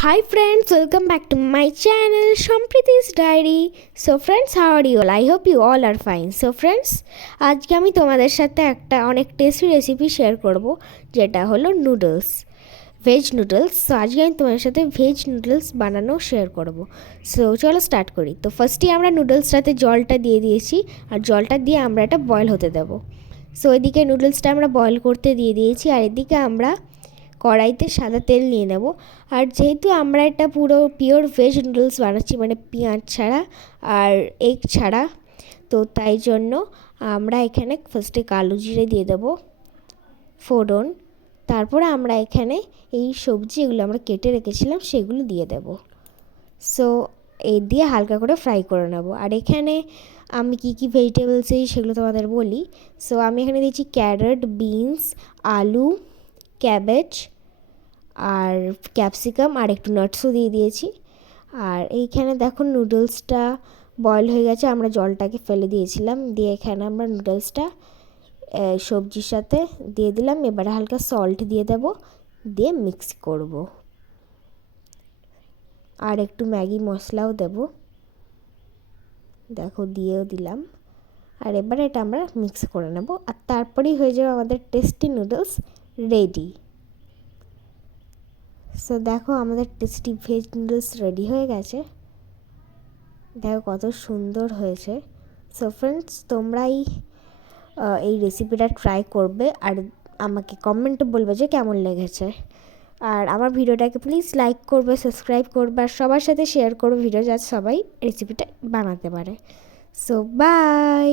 Hi friends, welcome back to my channel Sampriti's Diary. So friends, how are you all? I hope you all are fine. So friends, আজকে আমি তোমাদের সাথে একটা অনেক tasty recipe share করব, যেটা হলো নুডলস, ভেজ নুডলস। সো আজকে আমি তোমাদের সাথে ভেজ নুডলস বানানো শেয়ার করব। সো চলো স্টার্ট করি। তো ফার্স্টেই আমরা নুডলসটাতে জলটা দিয়ে দিয়েছি, আর জলটা দিয়ে আমরা এটা বয়েল হতে দেবো। সো এদিকে নুডলসটা আমরা বয়েল করতে দিয়ে দিয়েছি, আর এদিকে আমরা কড়াইতে সাদা তেল নিয়ে নেব। আর যেহেতু আমরা এটা পুরো পিওর ভেজ নুডলস বানাচ্ছি, মানে পেঁয়াজ ছাড়া আর এগ ছাড়া, তো তাই জন্য আমরা এখানে ফার্স্টে কালো জিরে দিয়ে দেবো, ফোড়ন, তারপরে আমরা এখানে এই সবজি এগুলো আমরা কেটে রেখেছিলাম সেগুলো দিয়ে দেব। সো এই দিয়ে হালকা করে ফ্রাই করে নেব। আর এখানে আমি কী কী ভেজিটেবলস দিই সেগুলো তোমাদের বলি। সো আমি এখানে দিয়েছি ক্যারট, বিনস, আলু, ক্যাবেজ আর ক্যাপসিকাম, আর একটু নাটসও দিয়ে দিয়েছি। আর এইখানে দেখো নুডলসটা বয়েল হয়ে গেছে, আমরা জলটাকে ফেলে দিয়েছিলাম, দিয়ে এখানে আমরা নুডলসটা সবজির সাথে দিয়ে দিলাম। এবারে হালকা সল্ট দিয়ে দেব, দিয়ে মিক্স করব, আর একটু ম্যাগি মশলাও দেব, দেখো দিয়েও দিলাম। আর এবারে এটা আমরা মিক্স করে নেব, আর তারপরেই হয়ে যাবে আমাদের টেস্টি নুডলস রেডি। সো দেখো আমাদের টেস্টি ভেজ নুডলস রেডি হয়ে গেছে, দেখো কত সুন্দর হয়েছে। সো ফ্রেন্ডস, তোমরাই এই রেসিপিটা ট্রাই করবে, আর আমাকে কমেন্টে বলবে যে কেমন লেগেছে। আর আমার ভিডিওটাকে প্লিজ লাইক করবে, সাবস্ক্রাইব করবে, আর সবার সাথে শেয়ার করবে ভিডিও, যাতে সবাই রেসিপিটা বানাতে পারে। So by.